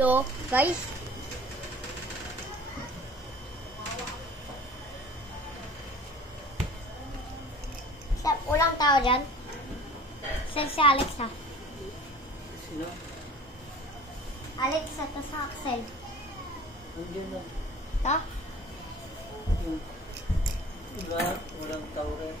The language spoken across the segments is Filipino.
Yo, guys. Ulang tao dyan. Si Alex ha. Sino? Alex at sa Axel. Andiyan na. Ito? Diba? Walang tao rin.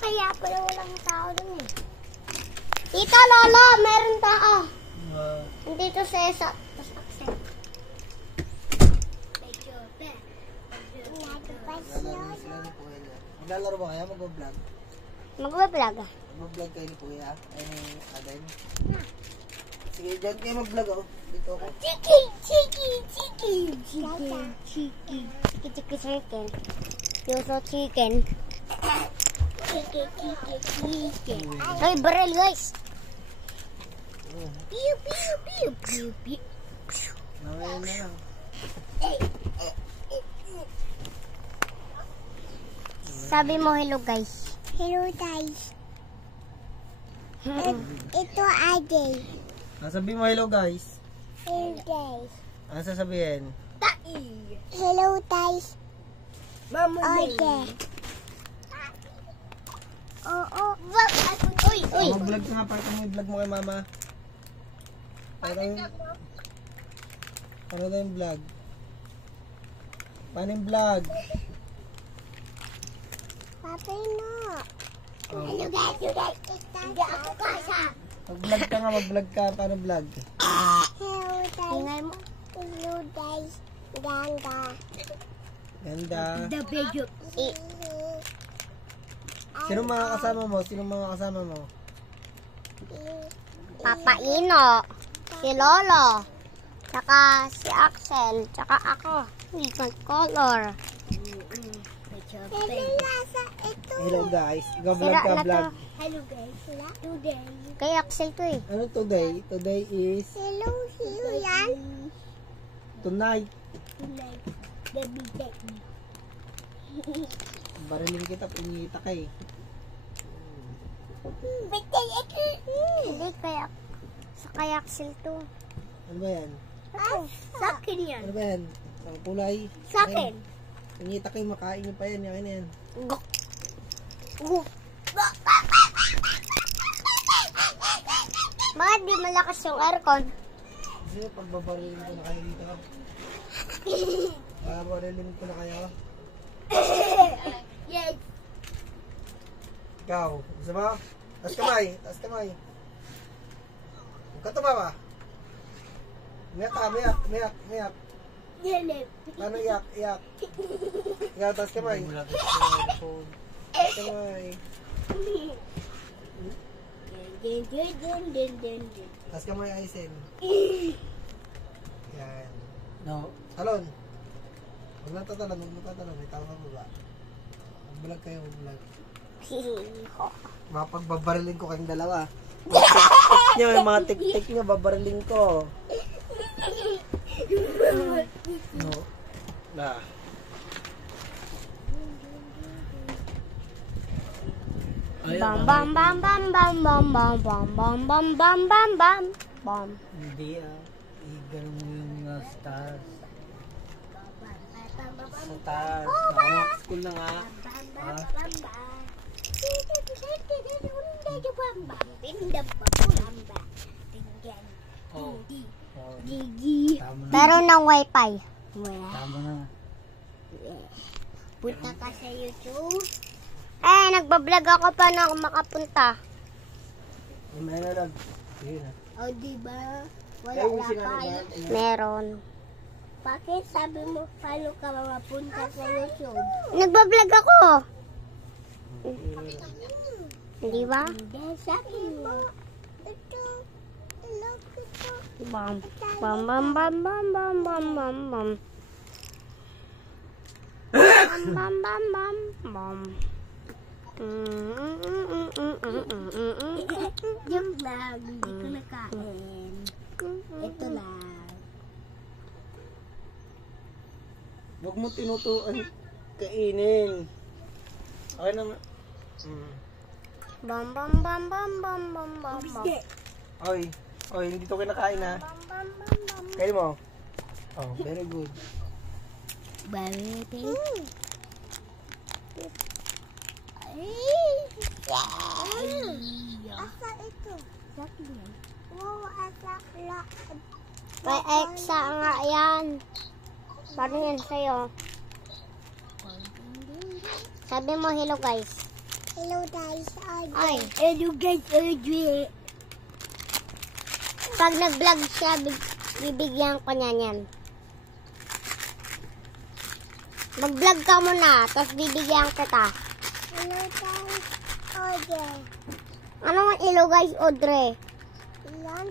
Kaya pala walang tao dun eh. Tita Lolo, meron tao. Nandito sa Esa. Tapos Axel. Maglalaro ba kaya? Mag-vlog? Mag-vlog ah. Mag-vlog kayo ni Kuya? Ay, ni Aden? Sige, dyan kayo mag-vlog ako. Dito ako. Chicken. Chicken. Yoso chicken. Chicken. Ay, barrel guys. Pew. Mamaya na lang. Sabi mo hello guys. Hello guys. Ito Ade. Sabi mo hello guys. Hello guys. Ano sasabihin? Hello guys. Mama Ade. Oo. Uy. Mag-vlog ka nga. Pakita mo yung vlog mo kay mama. Paano yung vlog? Paano yung vlog? Papino. Oh. Hello guys. Hindi ako kasa. Mag-vlog ka nga. Mag-vlog ka. Paano vlog? Hello guys. Hello guys. Ganda. The video. Sino mga kasama mo? Papa Ino. Si Lolo. Tsaka si Axel. Tsaka ako. Different color. Hello guys. Ikaw vlog ka vlog. Hello guys. Today. Kay Axel to eh. Ano today? Today is Hello yan. tonight. The big day. Barilin kita. Punyita ka eh. Hindi kaya. Sa kay Axel to. Ano ba yan? Sa akin yan. Ano ba yan? Ang kulay? Sa akin. Punyita kayo. Makain nyo pa yan. Yakin na yan. Bakit di malakas yung aircon? Kasi pagbabarilin ko na kayo dito. Babarilin ko na kayo. Yes. Ikaw. Gusto mo? Taas kamay. Huwag ka tumama. Miyak ka. Miyak. Paano iyak? Ikaw, taas kamay. Taas kamay. Taas kamay, Aisen. Yan. No. Talon. Huwag na tatalon. May tao ka baba. Mag-vlog kayo, mag-vlog. Mapagbabarilin ko kayong dalawa. Yung mga tik-tik nyo, babarilin ko. No. Na. Bam. Hindi i-ganun mo yung mga stars. Sa taas. Nakamak school na nga. Oh. Meron ng wifi. Tama na. Punta ka sa YouTube. Nagbablog ako pa na ako makapunta. May nalag. Yun na. O, diba? Wala Ay, na sino pa. na ba? Meron. Bakit sabi mo, paano ka mapunta sa YouTube? Nagbablog ako. Di ba? Hindi, sabi mo. Ito. Bam. Bam. Yung lang, hindi ko nakain. Ito lang. Huwag mo tinutuan kainin. Okay naman. Bam bam bam bam bam bam bam bam. Oy, hindi to kinakain ha. Bam bam bam bam. Kain mo. Oh, very good. Baby. Asa ito? Wow, asa la. May eksa nga yan. Paano yan sa'yo? Sabi mo, hello guys. Hello guys. Ay, hello guys. Pag nag-vlog siya, bibigyan ko niya yan. Mag-vlog ka muna, tapos bibigyan kita. Hello guys, Audrey. Ano ang hello guys, Audrey? Ilan?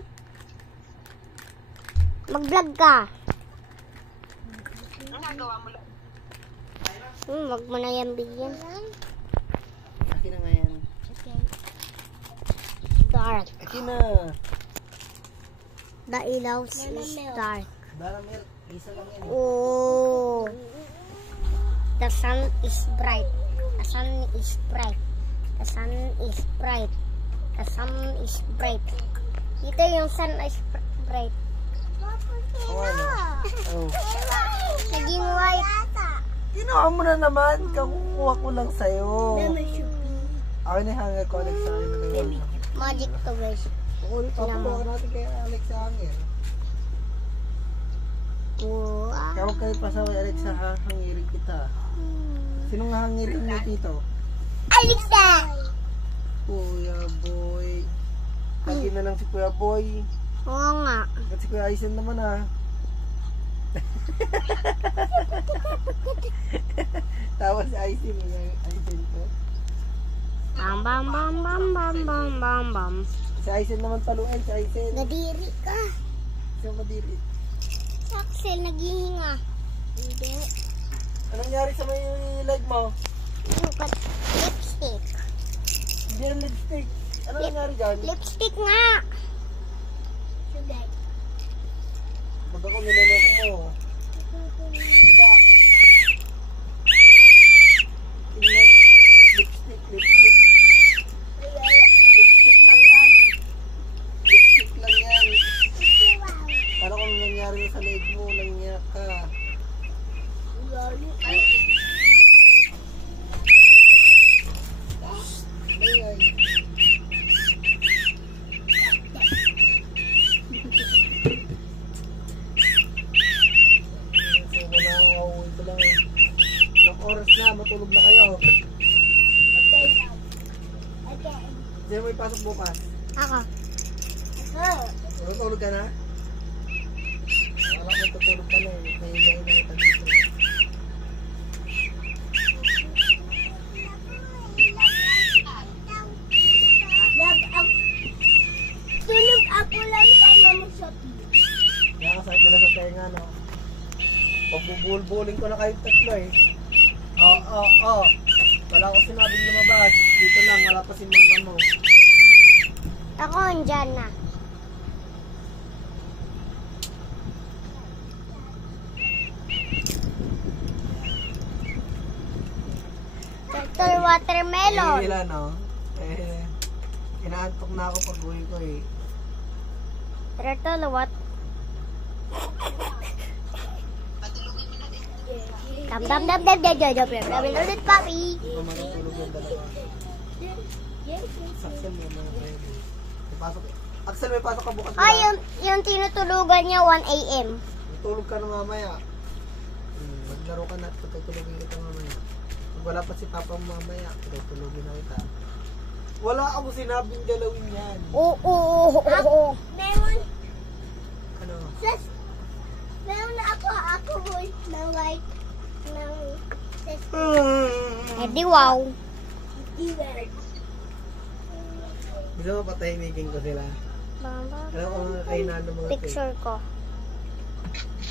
Mag-vlog ka. Wag mo na yan bigyan. Akin na nga yan. Okay. Dark. Akin na. The ilaw is dark. Daramir, isa lang yan. Oh. The sun is bright. The sun is bright. The sun is bright. The sun is bright. Dito yung sun is bright. Oh, ano? Oh. Naging white. Ginawa mo na naman. Kakukuha ko lang sa'yo. Ako na hanger ko, Alex, sa akin na lang. Magic to guys. Ulti Papakuha naman. natin kay Alex sa hanger. Wow. Kawag kayo pa sa Alex sa hangirin kita. Sinong hangirin niyo dito? Alexa! Kuya Boy. Lagi na lang si Kuya Boy. Oo nga. At si Kuya Aizen naman ah. Tawa si Aizen. Aizen ko. Bam bam bam bam bam bam bam bam. Si Aizen naman paluin. Si Aizen. Nadiri ka. Siyang madiri. Si Axel naghihinga. Hindi. Anong nangyari sa may leg mo? Sukat lipstick. Hindi ang lipstick. Anong nangyari dyan? Lipstick nga. Sugar. Baga ko niloloko mo. Kita. Tingnan. Lipstick. Lipstick lang yan. Lipstick lang yan. Para kung nangyari sa leg mo, nangyak ka. Ayan. So, wala ako. Ito lang eh. Ilang oras na, matulog na kayo. Sino may pasok bukas? Ako. Matulog ka na? Wala ko tutulog ka na eh. Nahigayin na kita dito. Tulog ako lang sa mama Sophie. Kaya kasakit na sa tenga, no? Pagbubulbuling ko na kayo tatlo eh. Oo. Wala ko sinabing lumabas. Dito lang, wala pa si mama mo. Ako andyan na. Turtle watermelon. Nila, no? Inaantok na ako pag uwi ko eh. Turtle what? Ulit, papi. Hindi pa matutulog yung dalawa. Axel, may mga pwede. Pasok. Axel, may pasok ka bukas Ay, na. yung tinutulugan niya 1 a.m. Tulog ka na mamaya. Maglaro ka na at tutulogin kita mamaya. Pag wala pa si Papa mamaya, tutulogin na kita. Wala ako sinabing galawin yan. Oo. Meron. Ano? Meron na ako voice na white ng Edi wow. Gusto mo patahimikin ko sila? Alam ko mga kainan ng mga Picture ko.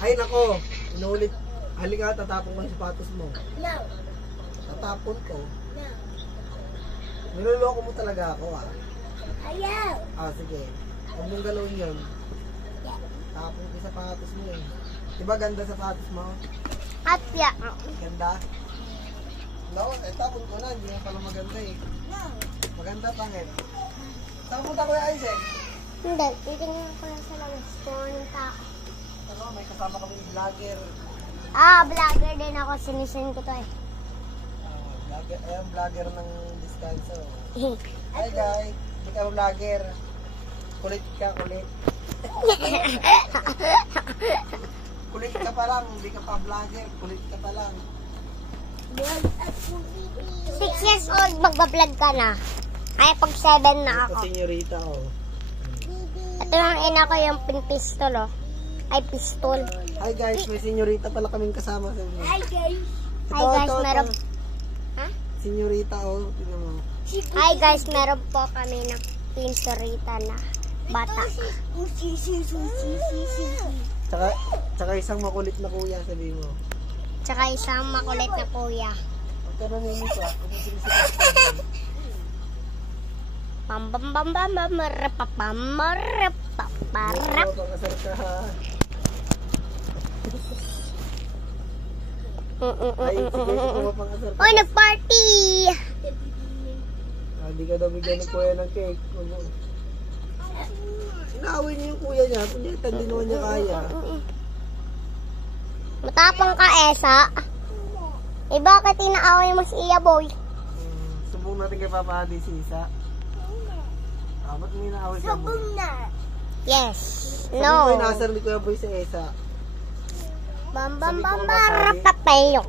Ay nako, inulit. Halika, tatapon ko yung sapatos mo. No. Tatapon ko. Niloloko mo talaga ako ah. Ayaw. Sige. Huwag mong galawin yun. Tapon ko yung sapatos mo eh. Diba ganda sapatos mo? Atya. Ganda? No, tapon ko na. Hindi na pala maganda eh. No. Maganda pangit. Saan punta ko yung Isaac? Hindi, titingnan ko lang sa labas kung anong tao. Ano, may kasama kami vlogger. Vlogger din ako. Sinisend ko to eh. Vlogger, ayan, vlogger ng Descanso. Hi guys, hindi ka vlogger. Kulit ka, kulit. Kulit ka pa lang, hindi ka pa vlogger. Kulit ka pa lang. 6 years old, magbablog ka na. Ay, pag 7 na Ito ako. senyorita, oh. Ito yung ina ko yung pinpistol, oh. Ay, pistol. Hi guys, may senyorita pala kaming kasama sa inyo. Hi guys, Ito. meron... Ha? Senyorita, oh. Tingnan mo. Hi guys, meron po kami ng pinsorita na bata. Tsaka isang makulit na kuya, sabi mo. Tsaka isang makulit na kuya. Huwag ka naninis, ah. Kung sinisipas ka. Pam pam pam pam pam marapapam. Pakasar ka, ha. Ay, sige, pumapakasar ka. Oy, nag-party! Hindi ka daw bigyan ng kuya ng cake. Inaaway niya yung kuya niya. Punyeta, hindi naman niya kaya. Matapang ka, Esa. Eh, bakit inaaway mo si Iya, boy? Sumbong natin kay Papa Adi si Isa. Ba't mo inaaway ka mo? Yes. Sabi ko, No. inasar ni Kuya Boy sa Isa. Bam bam Sabi ko, bam masabi. marapapayok.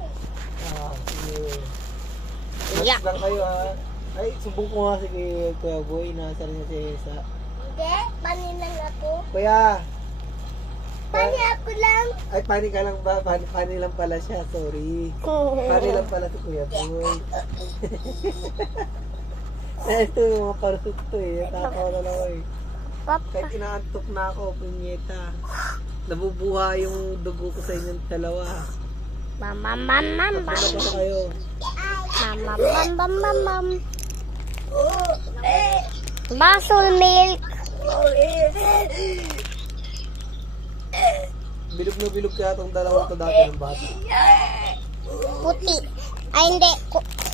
Sige. Yeah. Relax lang kayo, ha. Ay, sumbong ko nga si Kuya Boy. Inasar niya si Isa. Hindi, panilang ako. Kuya! Pani ako lang. Ay, pani ka lang ba? Pani lang pala siya. Sorry. Pani lang pala si Kuya Boy. Ito yung mga parusot to eh. Tatawa na lang ako eh. Kahit inaantok na ako, punyeta. Nabubuha yung dugo ko sa inyong dalawa. Bam bam bam bam bam. Ano ba kayo? Bam bam bam bam bam bam. Basol milk. Bilog na bilog kaya itong dalawang to dati ng bata. Puti. Ay hindi,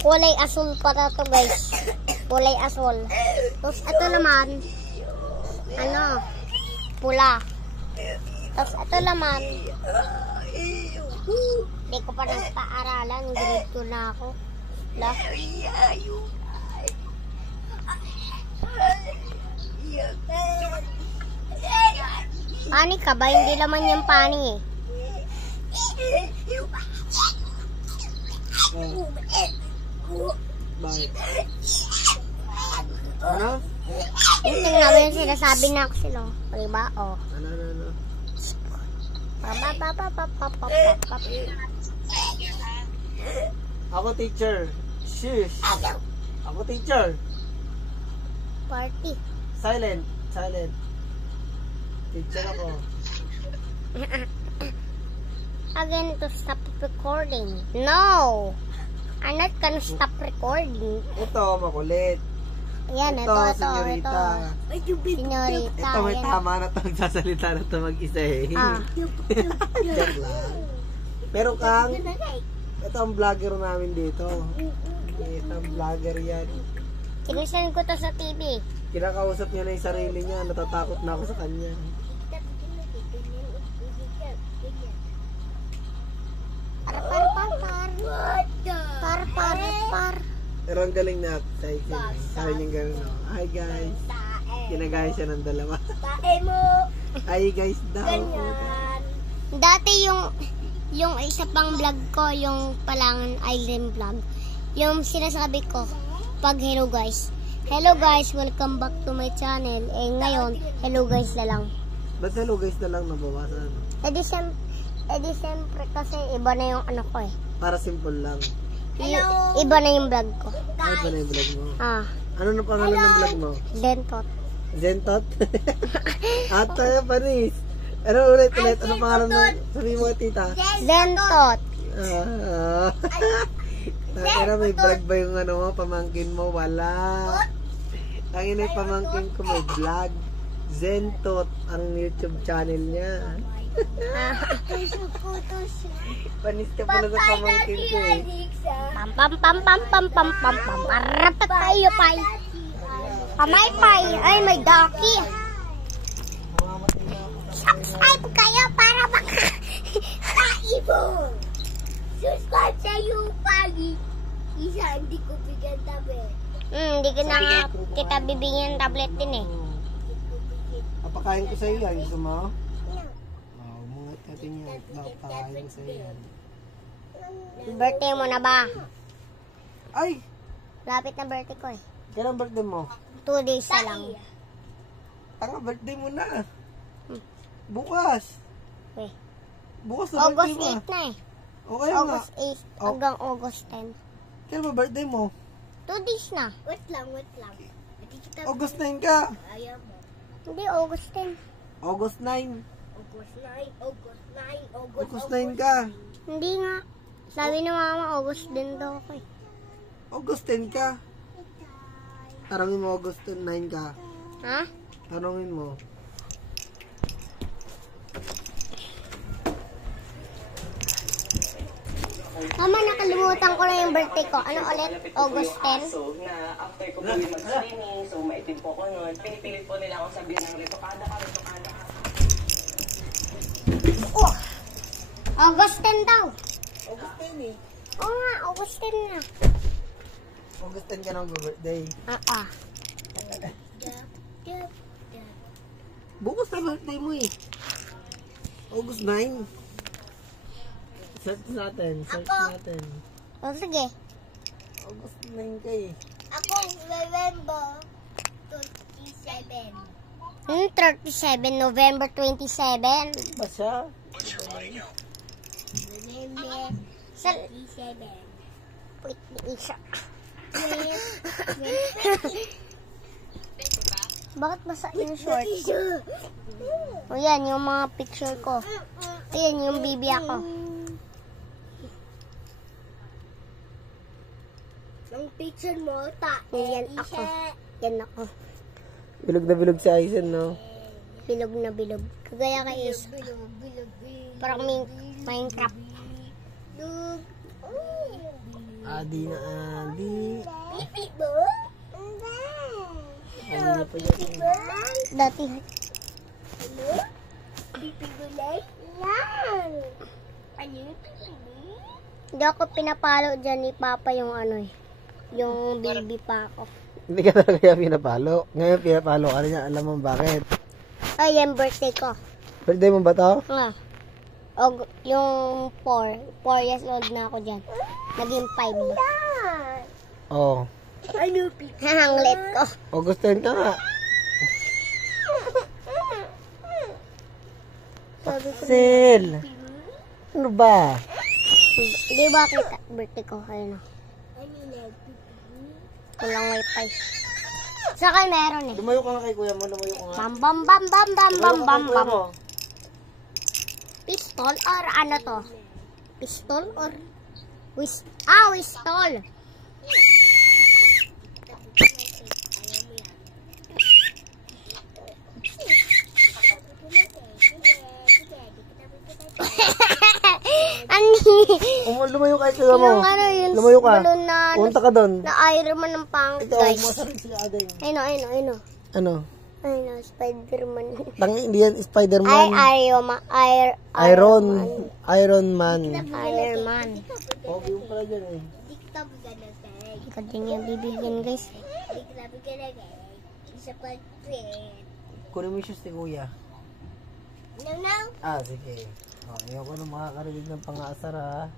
kulay asul pa na to guys. Kulay asul. Tapos ito naman, ano, pula. Tapos ito naman, hindi ko pa nagpa-aralan, grade 2 na ako. La. Pani ka ba? Hindi naman yung pani eh. Bakit? Ano? Yung tingnan yung sinasabi na ako sila. Diba? Oh. Ano? Papapapapapapapap. Ako teacher. Shush. Ako teacher. Party. Silent. Teacher ako. Again to stop recording. No! I'm not gonna stop recording. Ito, makulit. Ayan, ito. senyorita. Senyorita. Ito, may ayan. tama na ito. Magsasalita na ito mag-isa eh. Ah. Joke lang. Pero Kang, ito ang vlogger namin dito. Ito ang vlogger yan. Sinisend ko to sa TV. Kinakausap niya na yung sarili niya. Natatakot na ako sa kanya. Par. Pero ang galing na excited. Sabi niya gano'n. Oh. Hi guys. Ginagaya siya ng dalawa. Hi guys daw. Dati yung isa pang vlog ko, yung Palangan Island vlog, yung sinasabi ko, pag hello guys, welcome back to my channel. Eh ngayon, hello guys na lang. Ba't hello guys na lang nabawasan? Eh di siyempre kasi iba na yung ano ko eh. Para simple lang. Iba na yung vlog ko. Ay ba na yung vlog mo? Ano na pangalan ng vlog mo? Dentot. Zentot? Ata panis. Ano ulit? Ano pangalan mo? Sabi mo tita? Dentot. Pero may vlog ba yung ano mo? Pamangkin mo? Wala. Ang inay pamangkin ko may vlog. Zentot ang YouTube channel niya. Panis ka pala sa pamangkin ko eh. Pam. Arap tayo pay. Kamaypay. Ay, may daki. Mamamatay na ako. Subscribe kayo para maka-ibon. Subscribe sa Yupagi. Isa, hindi ko bigyan tablet. Hindi ko na nga kita bibigyan ng tablet din eh. Papakain ko sa iyo yan. Gusto mo? Oo, mungat natin yan. Papakain ko sa iyo yan. Birthday mo na ba? Ay! Lapit na birthday ko eh. Kailan birthday mo? 2 days na lang. Tanga, birthday mo na. Bukas. Eh. Bukas na birthday August mo. 8 na eh. Okay nga. August 8 hanggang August 10. Kailan ba birthday mo? 2 days na. Wait lang. August 9 ka. Ayaw mo. Hindi, August 10. August 9. August 9 ka. Hindi nga. Sabi ni mama, August din daw ako eh. August 10 ka. Tarangin mo August 9 ka. Ha? Tarangin mo. Mama, nakalimutan ko na yung birthday ko. Ano ulit? August 10? So, na after ko po yung mag-swimming, so maitim po ko nun. Pinipilit po nila akong sabihin ng retokada ka. Oh! August 10 daw. August 10 eh. Oo nga, August 10 na. August 10 ka na birthday. Bukas na birthday mo eh. August 9. Search natin. O sige. August 9 ka eh. Ako, November 27. 37, November 27. Ba siya? November 27. Wait, isa. Bakit basa yung shorts? O yan, yung mga picture ko. Ayan, yung bibi ako. Ang picture mo, yan ako. Yan ako. Bilog na bilog si Aizen, no? Bilog na bilog. Kagaya kay Is. Parang Minecraft. Adi na adi. Pipi mo? Ano pa yan? Dati. Ano? Pipi mo lang? Yan. Ano yung pipi mo? Hindi ako pinapalo dyan ni Papa yung ano eh. Yung baby pa ako. Hindi ka talaga pinapalo. Ngayon pinapalo ka niya. Alam mo bakit? Ay, yung birthday ko. Birthday mo ba to? Nga. Yung 4 years old na ako dyan. Naging 5 ba? Oo. Ano pipi? Hanglet ko. August 10 ka nga. Sabi ko, Sil! Ano ba? di ba kita birthday ko kayo na? Walang wifi. Saka meron eh. Lumayo ka nga kay kuya mo. Lumayo ka nga. Bam bam bam bam bam bam bam Lumayo ka kay kuya bam. mo. Pistol or ano to? Pistol or wistol. Lumayo ka kay kuya mo. Yung ano, yung Lumayo ka. balon na, Punta ka doon. na Iron Man ng pang Ikaw, guys. masarin sila ading. Ayun. Ano? Ayun, Spider-Man. Tangi, hindi yan Spider-Man. Iron Man. Iron Man. Iron Man. Okay yung pala dyan eh. Ikaw din yung bibigyan guys. Kunin mo yung shoes ni kuya. No. Ah, sige. Oh, ayoko na makakarinig ng pang-aasar ha.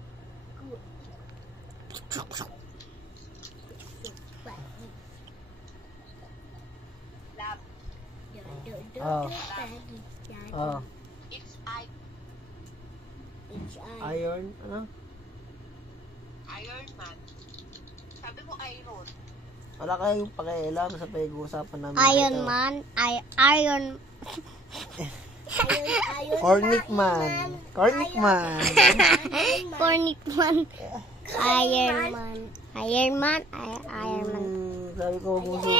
Oh. Iron, ano? Iron Man. Sabi mo iron. Wala kayong pakialam sa pag-uusapan namin Iron dito. Man. Iron. Cornic Man. Cornic Man. Iron Man. Iron Man. Sabi ko, huwag mong subo.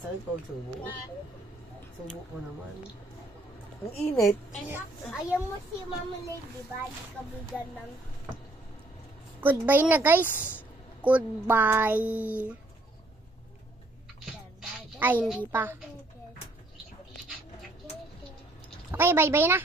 Sabi ko, huwag subo. Subo mo naman. Ang init. Ayaw mo si Mama Lady, di ba? Di ka bigyan ng... Goodbye na guys. Goodbye. Ay, hindi pa. Okay, bye-bye na.